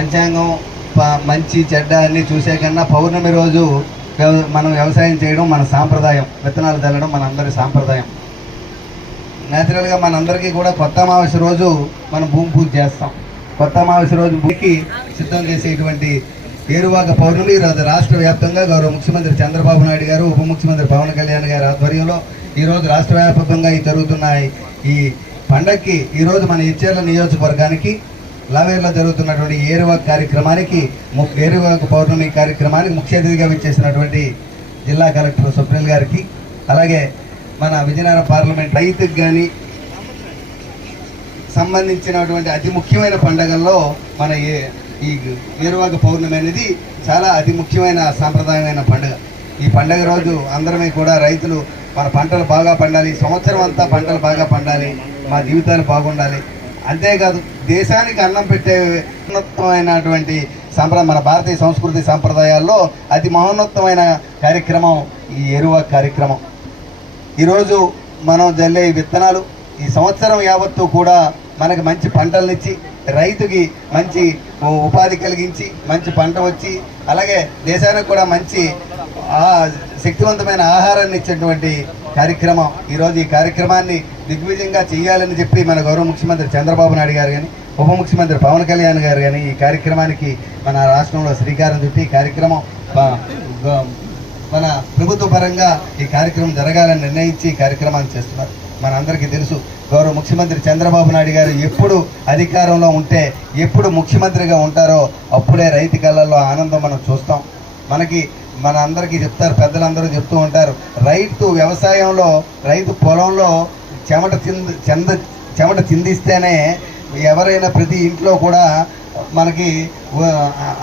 పంచాంగం మంచి చెడ్డ అన్నీ చూసే కన్నా పౌర్ణమి రోజు మనం వ్యవసాయం చేయడం మన సాంప్రదాయం, విత్తనాలు చల్లడం మన అందరి సాంప్రదాయం. న్యాచురల్గా మనందరికీ కూడా కొత్త అమావాస్య రోజు మనం భూమి పూజ చేస్తాం. కొత్త అమావాస్య రోజు భూమికి సిద్ధం చేసేటువంటి ఏరువాక పౌర్ణమి రాష్ట్ర వ్యాప్తంగా గౌరవ ముఖ్యమంత్రి చంద్రబాబు నాయుడు గారు, ఉప ముఖ్యమంత్రి పవన్ కళ్యాణ్ గారి ఆధ్వర్యంలో ఈరోజు రాష్ట్ర వ్యాప్తంగా జరుగుతున్న ఈ పండగకి ఈరోజు మన ఇచ్చేర్ల నియోజకవర్గానికి లావేర్లో జరుగుతున్నటువంటి ఏరువాక కార్యక్రమానికి, ఏరువాక పౌర్ణమి కార్యక్రమానికి ముఖ్య అతిథిగా విచ్చేసినటువంటి జిల్లా కలెక్టర్ సుప్రీల్ గారికి, అలాగే మన విజయనగరం పార్లమెంట్ రైతుకి కానీ సంబంధించినటువంటి అతి ముఖ్యమైన పండుగల్లో మన ఈ ఏరువాక పౌర్ణమి అనేది చాలా అతి ముఖ్యమైన సాంప్రదాయమైన పండుగ. ఈ పండుగ రోజు అందరమే కూడా రైతులు మన పంటలు బాగా పండాలి, సంవత్సరం అంతా పంటలు బాగా పండాలి, మా జీవితాలు బాగుండాలి, అంతేకాదు దేశానికి అన్నం పెట్టే ఉన్నతమైనటువంటి మన భారతీయ సంస్కృతి సాంప్రదాయాల్లో అతి మహోన్నతమైన కార్యక్రమం ఈ ఏరువాక కార్యక్రమం. ఈరోజు మనం జల్లే విత్తనాలు ఈ సంవత్సరం యావత్తు కూడా మనకి మంచి పంటలనిచ్చి, రైతుకి మంచి ఉపాధి కలిగించి, మంచి పంట వచ్చి, అలాగే దేశానికి కూడా మంచి శక్తివంతమైన ఆహారాన్ని ఇచ్చేటువంటి కార్యక్రమం. ఈరోజు ఈ కార్యక్రమాన్ని దిగ్విజయంగా చేయాలని చెప్పి మన గౌరవ ముఖ్యమంత్రి చంద్రబాబు నాయుడు గారు కానీ, ఉప ముఖ్యమంత్రి పవన్ కళ్యాణ్ గారు కానీ ఈ కార్యక్రమానికి మన రాష్ట్రంలో శ్రీకారం చుట్టి కార్యక్రమం మన ప్రభుత్వ పరంగా ఈ కార్యక్రమం జరగాలని నిర్ణయించి కార్యక్రమాన్ని చేస్తున్నారు. మనందరికీ తెలుసు, గౌరవ ముఖ్యమంత్రి చంద్రబాబు నాయుడు గారు ఎప్పుడు అధికారంలో ఉంటే, ఎప్పుడు ముఖ్యమంత్రిగా ఉంటారో అప్పుడే రైతు కళ్ళల్లో ఆనందం మనం చూస్తాం. మన అందరికీ చెప్తారు, పెద్దలందరూ చెప్తూ ఉంటారు, రైతు వ్యవసాయంలో, రైతు పొలంలో చెమట చిందిస్తేనే ఎవరైనా ప్రతి ఇంట్లో కూడా మనకి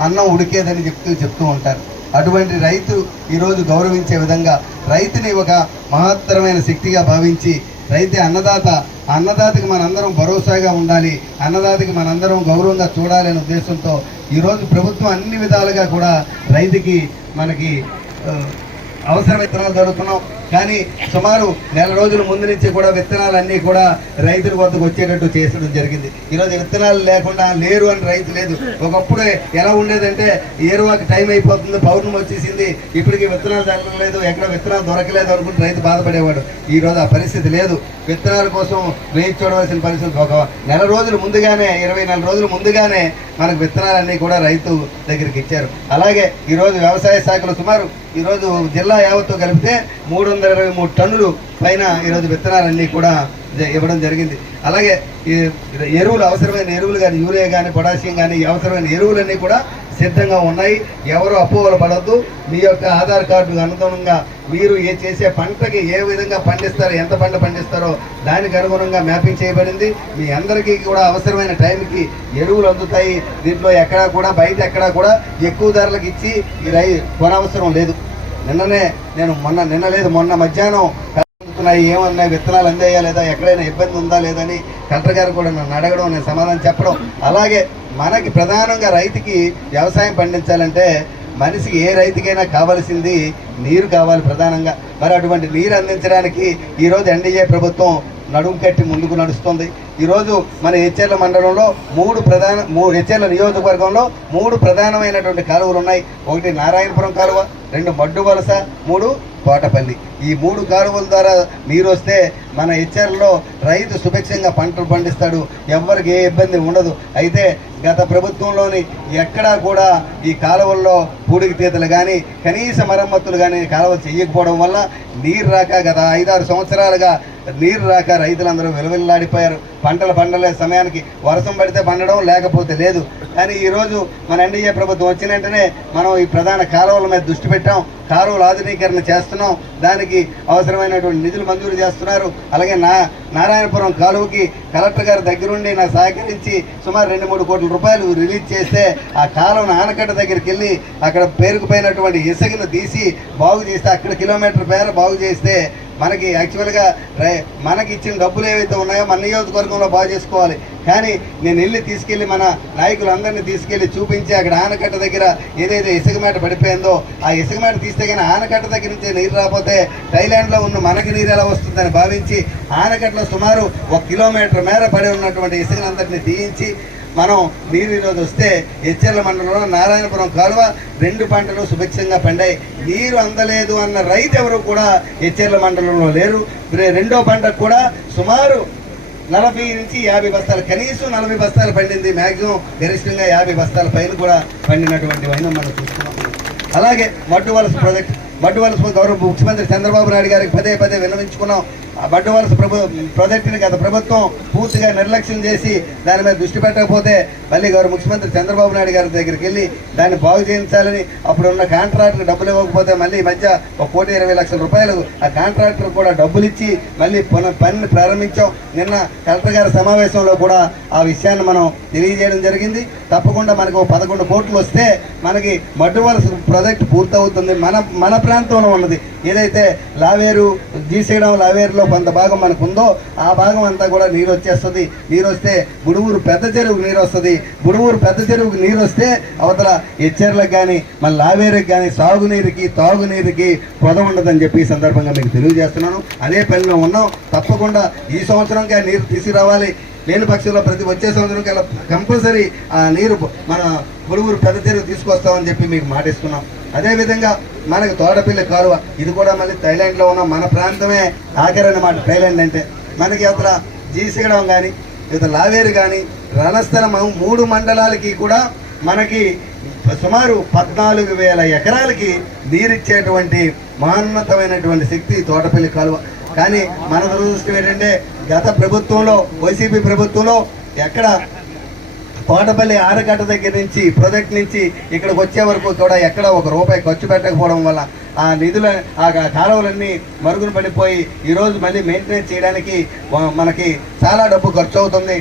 అన్నం ఉడికేదని చెప్తూ ఉంటారు. అటువంటి రైతు ఈరోజు గౌరవించే విధంగా రైతుని ఒక మహత్తరమైన శక్తిగా భావించి, రైతే అన్నదాతకి మనందరం భరోసాగా ఉండాలి, అన్నదాతకి మనందరం గౌరవంగా చూడాలనే ఉద్దేశంతో ఈరోజు ప్రభుత్వం అన్ని విధాలుగా కూడా రైతుకి మనకి అవసరం విత్తనాలు జరుగుతున్నాం. కానీ సుమారు నెల రోజుల ముందు నుంచి కూడా విత్తనాలన్నీ కూడా రైతుల వద్దకు వచ్చేటట్టు చేసడం జరిగింది. ఈరోజు విత్తనాలు లేకుండా లేరు అని రైతు లేదు. ఒకప్పుడు ఎలా ఉండేదంటే ఏరువాకి టైం అయిపోతుంది, పౌర్ణమి వచ్చేసింది, ఇప్పటికీ విత్తనాలు జరగలేదు, ఎక్కడ విత్తనాలు దొరకలేదు అనుకుంటే రైతు బాధపడేవాడు. ఈరోజు ఆ పరిస్థితి లేదు. విత్తనాల కోసం వేచి చూడవలసిన పరిస్థితి. ఒక నెల రోజుల ముందుగానే, 24 రోజుల ముందుగానే మనకు విత్తనాలన్నీ కూడా రైతు దగ్గరికి ఇచ్చారు. అలాగే ఈరోజు వ్యవసాయ శాఖలో సుమారు ఈరోజు జిల్లా యావత్తు కలిపితే 323 టన్నులు పైన ఈరోజు విత్తనాలన్నీ కూడా ఇవ్వడం జరిగింది. అలాగే ఎరువులు, అవసరమైన ఎరువులు కానీ, యూరియా కానీ, పొటాషియం కానీ, అవసరమైన ఎరువులన్నీ కూడా సిద్ధంగా ఉన్నాయి. ఎవరు అపోహలు పడద్దు. మీ యొక్క ఆధార్ కార్డు అనుగుణంగా మీరు చేసే పంటకి ఏ విధంగా పండిస్తారో, ఎంత పంట పండిస్తారో దానికి అనుగుణంగా మ్యాపింగ్ చేయబడింది. మీ అందరికీ కూడా అవసరమైన టైంకి ఎరువులు అందుతాయి. దీంట్లో ఎక్కడా కూడా బయట ఎక్కడా కూడా ఎక్కువ ధరలకు ఇచ్చి ఈ కొనవసరం లేదు. మొన్న మధ్యాహ్నం ఏమన్నా విత్తనాలు అందేయా లేదా, ఎక్కడైనా ఇబ్బంది ఉందా లేదని కలెక్టర్ గారు కూడా నన్ను అడగడం, నేను సమాధానం చెప్పడం. అలాగే మనకి ప్రధానంగా రైతుకి వ్యవసాయం పండించాలంటే మనిషికి, ఏ రైతుకైనా కావాల్సింది నీరు కావాలి ప్రధానంగా. మరి అటువంటి నీరు అందించడానికి ఈరోజు ఎన్డీఏ ప్రభుత్వం నడుం కట్టి ముందుకు నడుస్తుంది. ఈరోజు మన ఎచ్చెర్ల మండలంలో ఎచ్చెర్ల నియోజకవర్గంలో 3 ప్రధానమైనటువంటి కాలువలు ఉన్నాయి. 1 నారాయణపురం కాలువ, 2 మడ్డు వలస, 3 కోటపల్లి. ఈ 3 కాలువల ద్వారా నీరు వస్తే మన ఎచ్చెర్లలో రైతు సుభిక్షంగా పంటలు పండిస్తాడు, ఎవరికి ఏ ఇబ్బంది ఉండదు. అయితే గత ప్రభుత్వంలోని ఎక్కడా కూడా ఈ కాలువల్లో పూడికి తీతలు కానీ, కనీస మరమ్మతులు కానీ కాలువలు చేయకపోవడం వల్ల నీరు రాక గత 5-6 సంవత్సరాలుగా నీరు రాక రైతులందరూ విలువెల్లాడిపోయారు. పంటలు పండలే సమయానికి, వర్షం పడితే పండడం, లేకపోతే లేదు. కానీ ఈరోజు మన ఎన్డీఏ ప్రభుత్వం వచ్చిన వెంటనే మనం ఈ ప్రధాన కాలువల మీద దృష్టి పెట్టాం, కాలువల ఆధునీకరణ చేస్తున్నాం, దానికి అవసరమైనటువంటి నిధులు మంజూరు చేస్తున్నారు. అలాగే నారాయణపురం కాలువకి కలెక్టర్ గారి దగ్గరుండి నాకు సహకరించి సుమారు 2-3 కోట్ల రూపాయలు రిలీజ్ చేస్తే ఆ కాలువను ఆనకట్ట దగ్గరికి వెళ్ళి అక్కడ పేరుకుపోయినటువంటి ఇసుకను తీసి బాగు చేస్తే, అక్కడ కిలోమీటర్ పేర బాగు చేస్తే మనకి యాక్చువల్గా మనకి ఇచ్చిన డబ్బులు ఏవైతే ఉన్నాయో మన నియోజకవర్గంలో బాగు చేసుకోవాలి. కానీ నేను తీసుకెళ్ళి మన నాయకులందరినీ తీసుకెళ్ళి చూపించి అక్కడ ఆనకట్ట దగ్గర ఏదైతే ఇసుక మేట పడిపోయిందో ఆ ఇసుక మేట తీస్తే కానీ ఆనకట్ట దగ్గర నుంచి నీరు రాకపోతే థైలాండ్లో ఉన్న మనకి నీరు ఎలా వస్తుందని భావించి ఆనకట్టలో సుమారు 1 కిలోమీటర్ మేర పడి ఉన్నటువంటి ఇసుకనంతటిని తీయించి మనం నీరు ఈరోజు వస్తే ఎచ్చెర్ల మండలంలో నారాయణపురం కాలువ 2 పంటలు సుభిక్షంగా పండాయి. నీరు అందలేదు అన్న రైతు ఎవరు కూడా ఎచ్చెర్ల మండలంలో లేరు. రెండో పంటకు కూడా సుమారు 40 నుంచి 50 బస్తాలు, కనీసం 40 బస్తాలు పండింది. మ్యాక్సిమం గరిష్టంగా 50 బస్తాల పైన కూడా పండినటువంటి వైనం మనం చూస్తున్నాం. అలాగే మడ్డు వలస ప్రాజెక్ట్, మడ్డు వలస గౌరవ ముఖ్యమంత్రి చంద్రబాబు నాయుడు గారికి పదే పదే విన్నవించుకున్నాం. ఆ మడ్డు వలస ప్రాజెక్టుని గత ప్రభుత్వం పూర్తిగా నిర్లక్ష్యం చేసి దాని మీద దృష్టి పెట్టకపోతే మళ్ళీ గౌరవ ముఖ్యమంత్రి చంద్రబాబు నాయుడు గారి దగ్గరికి వెళ్ళి దాన్ని బాగు చేయించాలని, అప్పుడున్న కాంట్రాక్టర్కి డబ్బులు ఇవ్వకపోతే మళ్ళీ ఈ మధ్య 1,20,00,000 రూపాయలు ఆ కాంట్రాక్టర్ కూడా డబ్బులు ఇచ్చి మళ్ళీ పనిని ప్రారంభించాం. నిన్న కలెక్టర్ గారి సమావేశంలో కూడా ఆ విషయాన్ని మనం తెలియజేయడం జరిగింది. తప్పకుండా మనకు 11 కోట్లు వస్తే మనకి మడ్డు వలస ప్రాజెక్టు పూర్తవుతుంది. మన ప్రాంతంలో ఉన్నది ఏదైతే లావేరు, జీసీగడం లావేరులో కొంత భాగం మనకు ఉందో ఆ భాగం అంతా కూడా నీరు వచ్చేస్తుంది. నీరు వస్తే గుడువూరు పెద్ద చెరువుకు నీరు వస్తుంది. గుడువూరు పెద్ద చెరువుకు నీరు వస్తే అవతల ఎచ్చెర్లకు కానీ మన లావేరుకి కానీ సాగునీరుకి తాగునీరుకి పొద ఉండదని చెప్పి ఈ సందర్భంగా మీకు తెలియజేస్తున్నాను. అదే పనిలో ఉన్నాం. తప్పకుండా ఈ సంవత్సరంగా నీరు తీసుకురావాలి. లేని పక్షంలో వచ్చే సంవత్సరం కల్లా కంపల్సరీ ఆ నీరు మన గుడువూరు పెద్ద చెరువు తీసుకొస్తామని చెప్పి మీకు మాటిస్తున్నాం. అదేవిధంగా మనకు తోటపల్లి కాలువ, ఇది కూడా మళ్ళీ థైలాండ్లో ఉన్న మన ప్రాంతమే ఆఖరి అన్నమాట. థైలాండ్ అంటే మనకి అసలు జీసగడం కానీ లేదా లావేరు కానీ రణస్థలం 3 మండలాలకి కూడా మనకి సుమారు 14,000 ఎకరాలకి నీరిచ్చేటువంటి మహోన్నతమైనటువంటి శక్తి తోటపల్లి కాలువ. కానీ మన దురదృష్టం ఏంటంటే గత ప్రభుత్వంలో, వైసీపీ ప్రభుత్వంలో ఎక్కడ తోటపల్లి ఆనకట్ట దగ్గర నుంచి ప్రాజెక్ట్ నుంచి ఇక్కడికి వచ్చే వరకు కూడా ఎక్కడ ₹1 ఖర్చు పెట్టకపోవడం వల్ల ఆ నిధుల ఆ కాలువలన్నీ మరుగున పడిపోయి ఈరోజు మళ్ళీ మెయింటెనెన్స్ చేయడానికి మనకి చాలా డబ్బు ఖర్చు అవుతుంది.